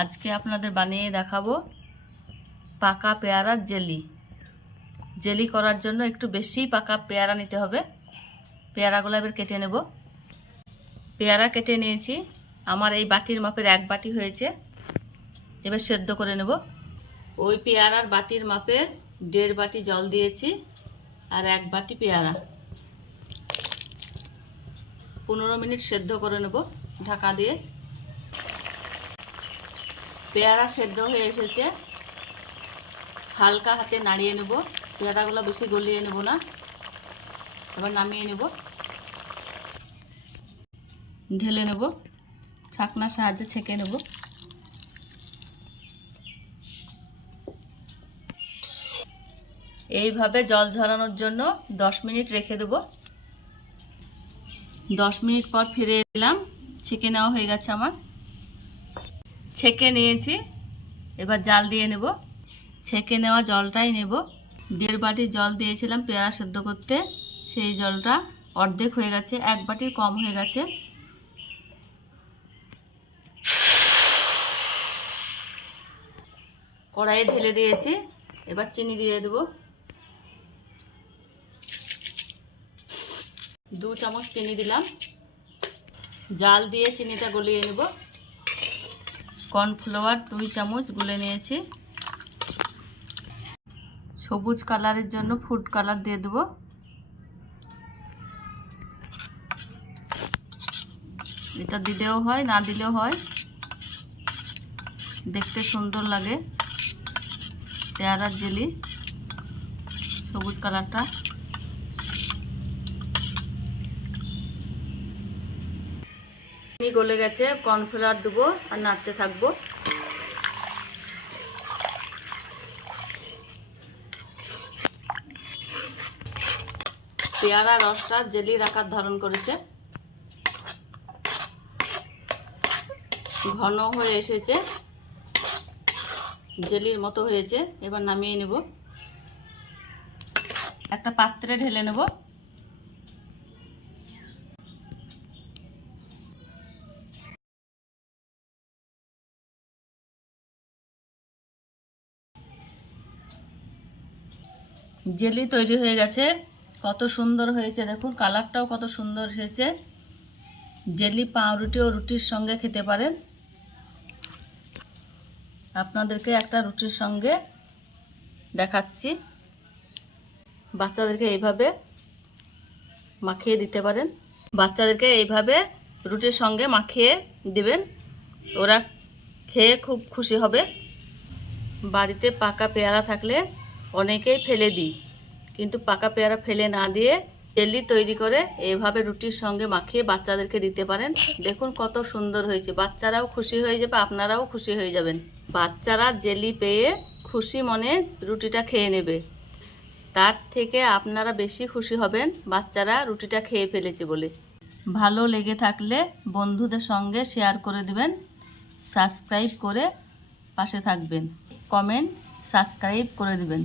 আজকে আপনাদের বানিয়ে দেখাবো পাকা পেয়ারার জেলি। জেলি করার জন্য একটু বেশি পাকা পেয়ারা নিতে হবে। পেয়ারাগুলো এবার কেটে নেব। পেয়ারা কেটে নিয়েছি, আমার এই বাটির মাপের 1 বাটি হয়েছে। এবার সেদ্ধ করে নেব। ওই পেয়ারার বাটির মাপের 1.5 বাটি জল দিয়েছি আর 1 বাটি পেয়ারা। 15 মিনিট সেদ্ধ করে নেব ঢাকা দিয়ে। পেয়ারা সেদ্ধ হয়ে এসেছে, হালকা হাতে নাড়িয়ে নেব। পেয়ারাগুলো বেশি গলিয়ে নেব না। এবার নামিয়ে নেব, ঢেলে নেব, ছাকনার সাহায্যে ছেঁকে নেব। এইভাবে জল ঝরানোর জন্য 10 মিনিট রেখে দেব। 10 মিনিট পর ফিরে এলাম, ছেঁকে নেওয়া হয়ে গেছে আমার। ছেঁকে নিয়েছি, এবার জাল দিয়ে নেব। ছেঁকে নেওয়া জলটাই নেব। 1.5 বাটি জল দিয়েছিলাম পেয়ারা সেদ্ধ করতে, সেই জলটা অর্ধেক হয়ে গেছে, 1 বাটির কম হয়ে গেছে। কড়াইয়ে ঢেলে দিয়েছি, এবার চিনি দিয়ে দেব। 2 চামচ চিনি দিলাম। জাল দিয়ে চিনিটা গলিয়ে নেব। কর্নফ্লাওয়ার 2 চামচ গুলে নিয়েছি। সবুজ কালারের জন্য ফুড কালার দিয়ে দেব। এটা দিলেও হয়, না দিলেও হয়, দেখতে সুন্দর লাগে পেয়ারার জেলি। সবুজ কালারটা চিনি গলে গেছে, কর্নফ্লাওয়ার দেবো আর নাড়তে থাকবো। পেয়ারা রসটা জেলির আকার ধারণ করেছে, ঘন হয়ে এসেছে, জেলির মতো হয়েছে। এবার নামিয়ে নেব, একটা পাত্রে ঢেলে নেব। জেলি তৈরি হয়ে গেছে, কত সুন্দর হয়েছে দেখুন, কালারটাও কত সুন্দর এসেছে। জেলি পাউরুটি ও রুটির সঙ্গে খেতে পারেন। আপনাদেরকে একটা রুটির সঙ্গে দেখাচ্ছি। বাচ্চাদেরকে এইভাবে মাখিয়ে দিতে পারেন। বাচ্চাদেরকে এইভাবে রুটির সঙ্গে মাখিয়ে দিবেন, ওরা খেয়ে খুব খুশি হবে। বাড়িতে পাকা পেয়ারা থাকলে অনেকেই ফেলে দিই, কিন্তু পাকা পেয়ারা ফেলে না দিয়ে জেলি তৈরি করে এইভাবে রুটির সঙ্গে মাখিয়ে বাচ্চাদেরকে দিতে পারেন। দেখুন কত সুন্দর হয়েছে, বাচ্চারাও খুশি হয়ে যাবে, আপনারাও খুশি হয়ে যাবেন। বাচ্চারা জেলি পেয়ে খুশি মনে রুটিটা খেয়ে নেবে, তার থেকে আপনারা বেশি খুশি হবেন বাচ্চারা রুটিটা খেয়ে ফেলেছে বলে। ভালো লেগে থাকলে বন্ধুদের সঙ্গে শেয়ার করে দিবেন, সাবস্ক্রাইব করে পাশে থাকবেন, কমেন্ট সাবস্ক্রাইব করে দিবেন।